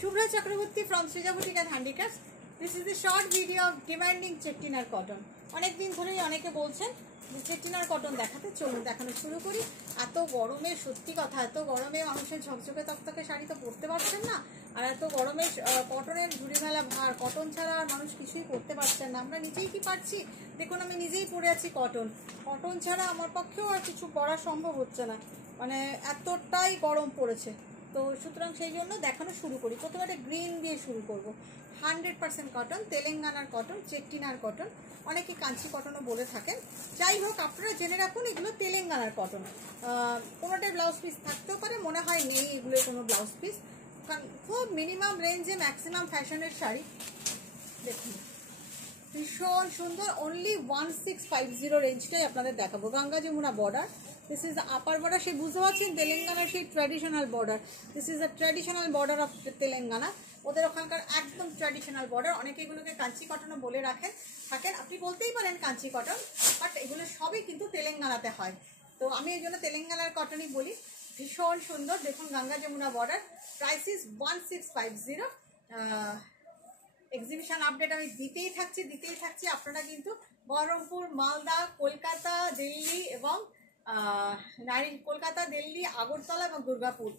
Shubhra Chakraborty from Srija Boutique and Handicrafts. This is the short video of demanding chettinar cotton. অনেক দিন ধরেই অনেকে বলছেন যে chettinar cotton দেখাতে, চলুন দেখানো শুরু করি। এত গরমে সত্যি কথা, এত গরমে মানুষের ঝকঝকে তকতকে শাড়ি তো পরতে পারছেন না, আর এত গরমে কটনের ঝুড়িমেলা ভার, কটন ছাড়া আর মানুষ কিছুই করতে পারছেন না। আমরা নিজেই কি পারছি, দেখুন আমি নিজেই পরে আছি কটন ছাড়া আমার পক্ষেও আর কিছু পরা সম্ভব হচ্ছে না, মানে এতটাই গরম পড়েছে। তো সুতরাং সেই জন্য দেখানো শুরু করি। প্রথমে একটা গ্রিন দিয়ে শুরু করব। 100% কটন, তেলেঙ্গানার কটন, চেট্টিনার কটন, অনেকে কাঞ্চি কটনও বলে থাকেন। যাই হোক, আপনারা জেনে রাখুন এগুলো তেলেঙ্গানার কটন। কোনোটাই ব্লাউজ পিস থাকতেও পারে, মনে হয় নেই এগুলোর কোনো ব্লাউজ পিস। খুব মিনিমাম রেঞ্জে ম্যাক্সিমাম ফ্যাশনের শাড়ি দেখুন, ভীষণ সুন্দর। অনলি 1650 রেঞ্জটাই আপনাদের দেখাবো। Ganga Jamuna border, this is the upper border. সেই বুঝতে পারছেন তেলেঙ্গানার সেই traditional border, this is the traditional border of Telangana. ওদের ওখানকার একদম ট্র্যাডিশনাল বর্ডার। অনেকে এগুলোকে কাঞ্চি কটনও বলে থাকেন, আপনি বলতেই পারেন কাঞ্চি কটন, বাট এগুলো সবই কিন্তু তেলেঙ্গানাতে হয়। তো আমি এই জন্য তেলেঙ্গানার কটনই বলি। ভীষণ সুন্দর, দেখুন Ganga Jamuna border. Price is 1650। Exhibition update আমি দিতেই থাকছি। আপনারা কিন্তু বহরমপুর, মালদা, কলকাতা, দিল্লি এবং কলকাতা, দিল্লি, আগরতলা এবং দুর্গাপুর,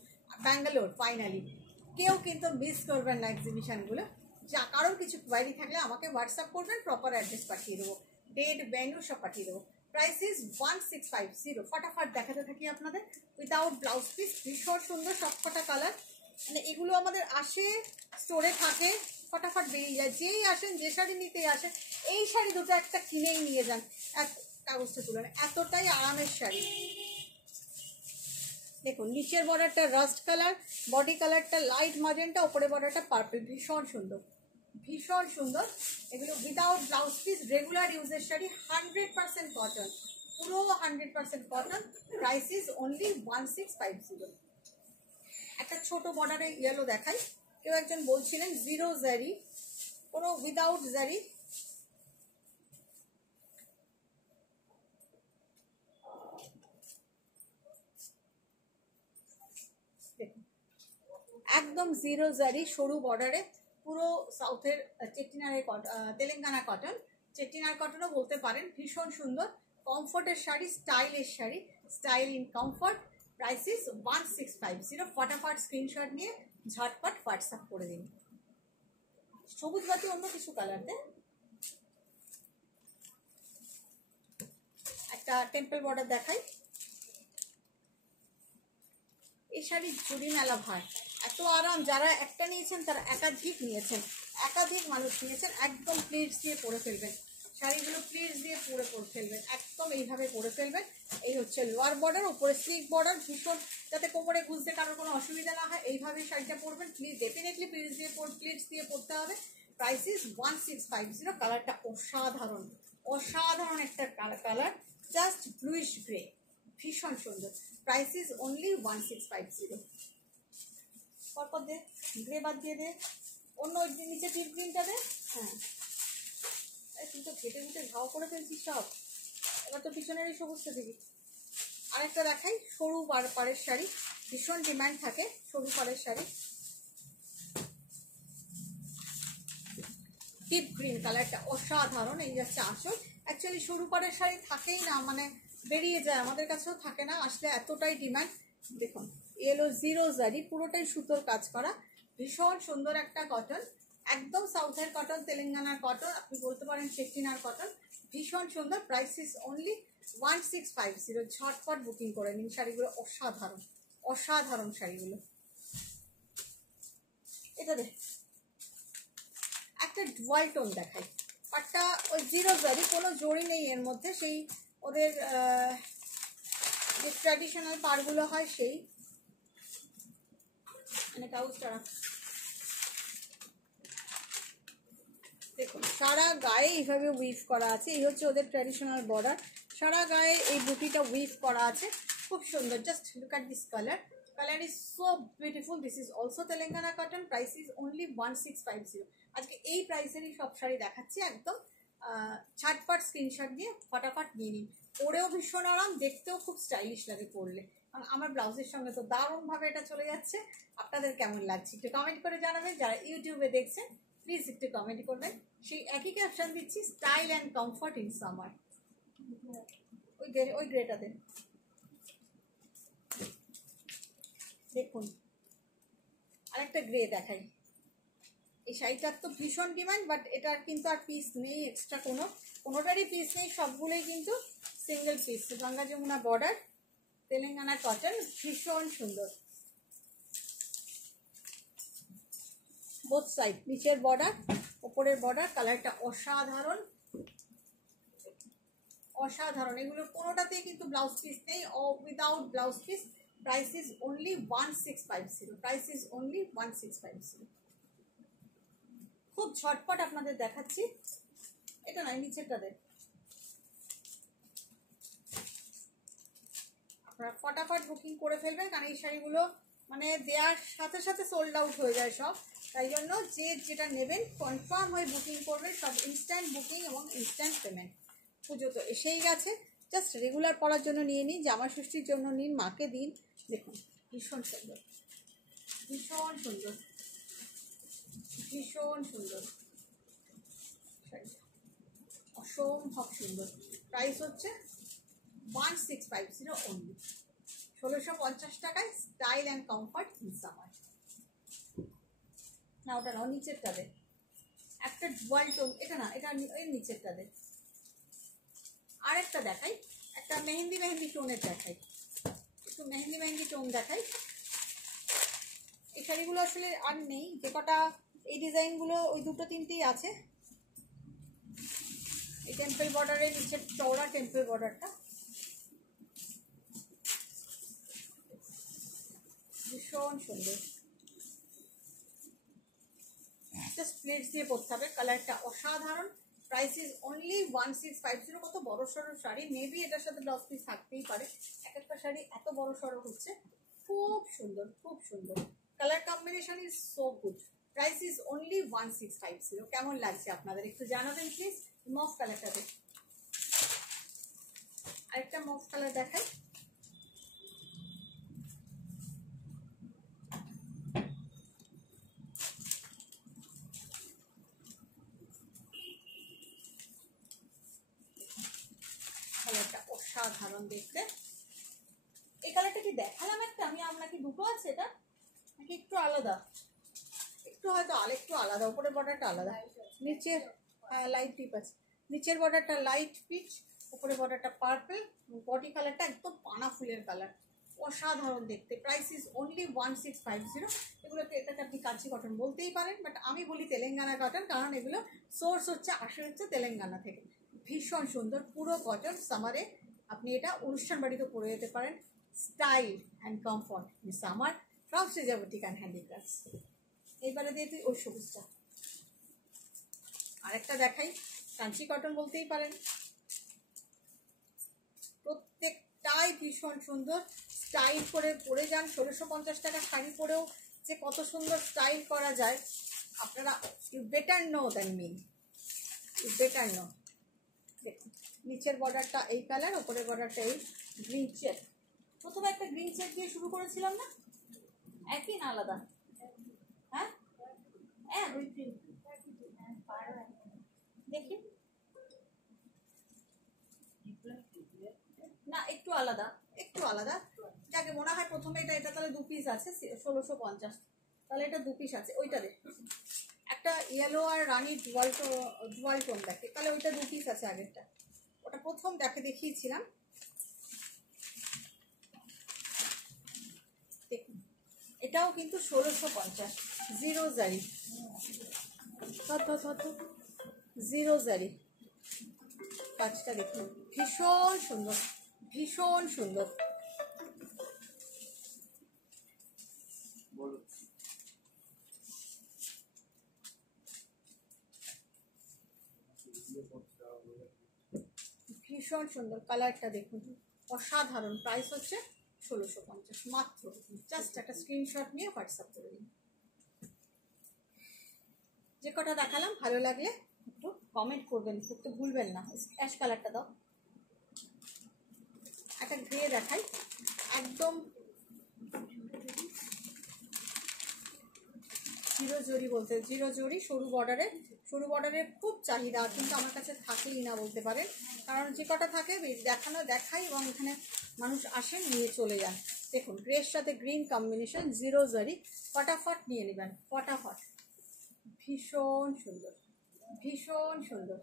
ব্যাঙ্গালোর, ফাইনালি কেউ কিন্তু মিস করবেন না এক্সিবিশনগুলো। যা কারোর কিছু কোয়ারি থাকলে আমাকে হোয়াটসঅ্যাপ করবেন, প্রপার অ্যাড্রেস পাঠিয়ে দেবো, ডেট, ভেন্যু সব পাঠিয়ে দেবো। Price is 1650। ফটাফট দেখাতে থাকি আপনাদের, উইদাউট ব্লাউজ পিস। ভীষণ সুন্দর সবকটা কালার, মানে এগুলো আমাদের আসে, স্টোরে থাকে, ফটাফট বেরিয়ে যায়। যেই আসেন, যে শাড়ি নিতেই আসেন, এই শাড়ি দুটো একটা কিনেই নিয়ে যান, কাগজটা তুলে নেন, এতটাই আরামের শাড়ি। দেখুন নিচের বর্ডারটা রাস্ট কালার, বডি কালারটা লাইট মাজেন্টা, ওপরে বর্ডারটা পার্পল। ভীষণ সুন্দর। এগুলো উইদাউট ব্লাউজ পিস, রেগুলার ইউজের শাড়ি, 100% কটন, পুরো 100% কটন। Price is only 1650। একটা ছোট বর্ডারে ইয়েলো দেখাই। কেউ একজন বলছিলেন জিরো জারি, কোনো উইদাউট জারি। একদম জিরো জারি, সরু বর্ডারে, পুরো সাউথের চেট্টিনারের তেলেঙ্গানা কটন, চেট্টিনার কটনও বলতে পারেন। ভীষণ সুন্দর কমফোর্টের শাড়ি, স্টাইলের sari, style in comfort. Price is 1650। ফটাফট স্ক্রিনশট নিয়ে ঝটপট হোয়াটসঅ্যাপ করে দিন। সবুজ বাতি অন্য কিছু কালার দেন। একটা টেম্পল বর্ডার দেখাই। এই শাড়ির জুড়ি মেলা ভার, এত আরাম। যারা একটা নিয়েছেন তারা একাধিক নিয়েছেন, একাধিক মানুষ নিয়েছেন। একদম প্লিটস দিয়ে পরে ফেলবেন শাড়িগুলো, প্লিটস দিয়ে পরে ফেলবেন, একদম এইভাবে পরে ফেলবেন। এই হচ্ছে লোয়ার বর্ডার, উপরে স্লিক বর্ডার, ভীষণ, যাতে কোমরে বুঝতে কারোর কোনো অসুবিধা না হয়, এইভাবে শাড়িটা পরবেন। প্লিজ ডেফিনেটলি প্লিটস দিয়ে পরতে হবে। Price is 1650। কালারটা অসাধারণ একটা কালার, জাস্ট ব্লুইশ গ্রে, ভীষণ সুন্দর। Price is only 1650। পরপর দে, গ্রে বাদ দিয়ে দে, অন্য নিচে টিপ গ্রিনটা দে। হ্যাঁ, তুই তো ঘেটে ঘাও করে ফেলছিস সব। এবার তো পিছনের এই সবুজটা দিবি। আরেকটা দেখাই, সরু পাড়ের শাড়ি, ভীষণ ডিমান্ড থাকে সরু পাড়ের শাড়ি। টিপ গ্রিন কালারটা অসাধারণ। এই যাচ্ছে আঁচল। অ্যাকচুয়ালি সরু পাড়ের শাড়ি থাকেই না, মানে বেরিয়ে যায়, আমাদের কাছেও থাকে না, আসলে এতটাই ডিমান্ড। দেখুন এলো জিরো জারি, পুরোটাই সুতোর কাজ করা, ভীষণ সুন্দর একটা কটন, একদম সাউথের কটন, তেলেঙ্গানার কটন, আপনি বলতে পারেন চেট্টিনার কটন। ভীষণ সুন্দর। Price is only 1650। ঝটপট বুকিং করে নিন। শাড়িগুলো অসাধারণ শাড়িগুলো। এটা দেখ, একটা ডুয়াল টোন দেখাই। পাটটা ওই জিরো জারি, কোনো জড়ি নেই এর মধ্যে, সেই ওদের যে ট্র্যাডিশনাল পাড়গুলো হয় সেই, মানে কাগজটা দেখুন সারা গায়ে এইভাবে উইভ করা আছে। এই হচ্ছে ওদের ট্র্যাডিশনাল বর্ডার, সারা গায়ে এই বুটিটা উইভ করা আছে, খুব সুন্দর। Just look at this color is so beautiful. This is also Telangana cotton. Price is only 1650। আজকে এই প্রাইসেরই সব শাড়ি দেখাচ্ছি, একদম ঝটপট স্ক্রিনশট দিয়ে ফটাফট নিয়ে নিন। পরেও ভীষণ আরাম, দেখতেও খুব স্টাইলিশ লাগে পরলে। আমার ব্লাউজের সঙ্গে তো দারুণভাবে এটা চলে যাচ্ছে। আপনাদের কেমন লাগছে একটু কমেন্ট করে জানাবেন। যারা ইউটিউবে দেখছেন প্লিজ একটু কমেন্ট করবেন। সেই একই ক্যাপশন দিচ্ছি, style and comfort in summer. ওই গ্রেটা দেন, দেখুন আরেকটা গ্রে দেখাই। এই শাড়িটার তো ভীষণ ডিমান্ড, বাট এটার কিন্তু আর পিস নেই, এক্সট্রা কোনোটারই পিস নেই, সবগুলোই কিন্তু single piece. Ganga Jamuna border, Telangana cotton, ভীষণ সুন্দর। বোথ সাইড, নিচের বর্ডার ওপরের বর্ডার, কালারটা অসাধারণ অসাধারণ। এগুলো কোনোটাতেই কিন্তু ব্লাউজ পিস নেই, without blouse piece. Price is only 1650, price is only 1650। খুব ঝটপট আপনাদের দেখাচ্ছি। এটা নয়, নিচেরটা দেন। আপনারা ফটাফট বুকিং করে ফেলবেন, কারণ এই শাড়িগুলো মানে দেওয়ার সাথে সাথে সোল্ড আউট হয়ে যায় সব। তাই জন্য যে যেটা নেবেন কনফার্ম হয়ে বুকিং করবেন। সব ইনস্ট্যান্ট বুকিং এবং ইনস্ট্যান্ট পেমেন্ট। পুজো তো এসেই গেছে, জাস্ট রেগুলার পরার জন্য নিয়ে নিন, জামা ষষ্ঠীর জন্য নিন, মাকে দিন। দেখুন ভীষণ সুন্দর, ভীষণ সুন্দর, ভীষণ সুন্দর, অসম্ভব সুন্দর। প্রাইস হচ্ছে 1650 অনলি, 1650 টাকায় style and comfort in summer. না ওটা না, নিচেরটা দে একটা ডুয়াল টোন। এটা না, এটা এর নিচেরটা দে। আরেকটা দেখাই, একটা মেহেন্দি মেহেন্দি টোনের দেখাই, একটু মেহেন্দি মেহেন্দি টোন দেখাই। এই শাড়িগুলো আসলে আর নেই, যে কটা এই ডিজাইনগুলো ওই দুটো তিনটেই আছে। এই টেম্পল বর্ডারের নিচের চওড়া টেম্পল বর্ডারটা ভীষণ সুন্দর, জাস্ট প্লেটস দিয়ে পরতে হবে। কালারটা অসাধারণ। Price is only 1650। কত বড় সড়ো শাড়ি, মেবি এটার সাথে ব্লাউজ পিস থাকতেই পারে। এক একটা শাড়ি এত বড় সড়ো হচ্ছে, খুব সুন্দর, খুব সুন্দর। Colour combination is so good. Price is only 1650। কেমন লাগছে আপনাদের একটু জানাবেন প্লিজ। মফ কালারটা দেখ, আরেকটা মফ কালার দেখাই। কালারটা অসাধারণ দেখতে। এই কালারটা কি দেখালাম একটা আমি, আপনাকে দুটো আছে এটা নাকি একটু আলাদা? একটু হয়তো একটু আলাদা, উপরের বর্ডারটা আলাদা, নিচের লাইট ডিপ আছে, নিচের বর্ডারটা লাইট পিচ, উপরের বর্ডারটা পার্পল, বডি কালারটা একদম পানা ফুলের কালার, অসাধারণ দেখতে। Price is only 1650। এগুলোকে এটাকে আপনি কাঞ্চি কটন বলতেই পারেন, বাট আমি বলি তেলেঙ্গানা কটন, কারণ এগুলো সোর্স হচ্ছে তেলেঙ্গানা থেকে। ভীষণ সুন্দর, পুরো কটন। সামারে আপনি এটা অনুষ্ঠান বাড়িতে পরে যেতে পারেন। Style and comfort in summer from Srija boutique and handicrafts. এইবারে দিয়ে তুই ওই সবুজটা আরেকটা দেখাই, কাঞ্চি কটন বলতেই পারেন। প্রত্যেকটাই ভীষণ সুন্দর, স্টাইল করে পরে যান। 1650 টাকা শাড়ি পরেও যে কত সুন্দর স্টাইল করা যায়, আপনারা you better know than me, you better know. দেখুন নিচের বর্ডারটা এই কালার, ওপরের বর্ডারটা এই গ্রিন চেক। প্রথমে একটা গ্রিন চেক দিয়ে শুরু করেছিলাম না, একই না আলাদা? হ্যাঁ হ্যাঁ, দেখি না, একটু আলাদা, একটু আলাদা। যাকে মনে হয় প্রথমে এটা তাহলে দু পিস আছে, 1650, তাহলে এটা দু পিস আছে। ওইটা দেখ, একটা ইয়েলো আর রানি ডুয়াল টোন দেখে, তাহলে ওইটা দু পিস আছে। আগেরটা ওটা প্রথম দেখিয়েছিলাম। দেখুন এটাও কিন্তু 1650, জিরো জারি, জিরো জারি কাজটা দেখুন, ভীষণ সুন্দর, ভীষণ সুন্দর। ভীষণ সুন্দর কালারটা দেখুন, অসাধারণ। প্রাইস হচ্ছে 1650 মাত্র। জাস্ট একটা স্ক্রিনশট নিয়ে হোয়াটসঅ্যাপ করে দিন। যে কটা দেখালাম ভালো লাগলে একটু কমেন্ট করবেন, করতে ভুলবেন না। অ্যাশ কালারটা দাও, একটা গ্রে দেখাই, একদম জিরো জরি বলতে, জিরো জরি সরু বর্ডারের খুব চাহিদা, কিন্তু আমার কাছে থাকেই না বলতে পারেন, কারণ যে কটা থাকে দেখাই এবং এখানে মানুষ আসেন নিয়ে চলে যান। দেখুন গ্রের সাথে গ্রিন কম্বিনেশন, জিরো জরি, ফটাফট নিয়ে নেবেন, ফটাফট। ভীষণ সুন্দর, ভীষণ সুন্দর।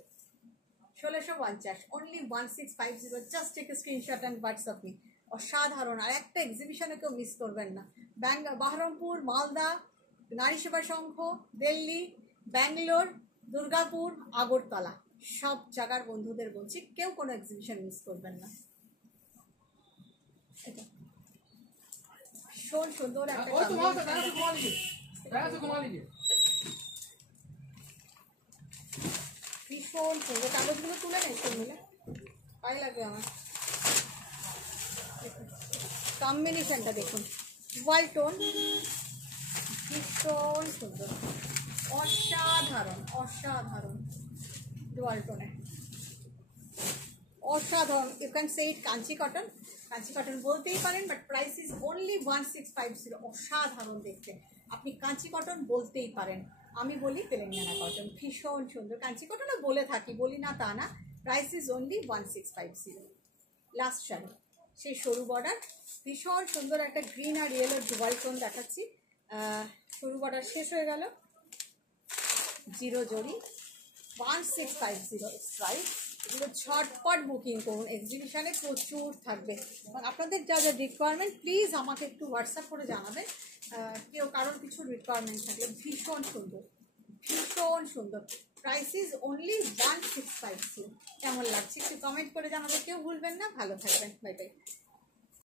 1650, only 1650। Just take screenshot and WhatsApp me. অসাধারণ। আর একটা এক্সিবিশনে কেউ মিস করবেন না। বহরমপুর, মালদা, নারী সেবা সংঘ, দিল্লি, ব্যাঙ্গালোর, দুর্গাপুর, আগরতলা, সব জায়গার বন্ধুদের বলছি কেউ কোনো এক্সিবিশন মিস করবেন না। ভীষণ সুন্দর একটা ভীষণ সুন্দর। কাগজগুলো তুলে নেই সব মিলে, ভালো লাগবে আমার। কম্বিনেশনটা দেখুন, হোয়াইট টোন, ভীষণ সুন্দর, অসাধারণ অসাধারণ, ডুয়াল টোনে অসাধারণ। You can say it Kanchi cotton, Kanchi cotton বলতেই পারেন, বাট প্রাইস ইজ অনলি 1650। অসাধারণ দেখতে, আপনি কাঞ্চি কটন বলতেই পারেন। আমি বলি তেলেঙ্গানা কটন। ভীষণ সুন্দর, কাঞ্চি কটনও বলে থাকি, বলি না তা না। Price is only 1650। Last sari, সেই সরু বর্ডার, ভীষণ সুন্দর একটা গ্রিন আর ইয়েলোর ডুয়াল টোন দেখাচ্ছি। সরু বর্ডার শেষ হয়ে গেল, জিরো জরি, 1650 প্রাইস। এগুলো ঝটপট বুকিং করুন, এক্সিবিশনে প্রচুর থাকবে। এবং আপনাদের যা যা রিকোয়ারমেন্ট প্লিজ আমাকে একটু হোয়াটসঅ্যাপ করে জানাবেন, কেউ কারোর কিছু রিকোয়ারমেন্ট থাকলে। ভীষণ সুন্দর, ভীষণ সুন্দর। Price is only 1650। কেমন লাগছে একটু কমেন্ট করে জানাবে, কেউ ভুলবেন না। ভালো থাকবেন, বাই বাই।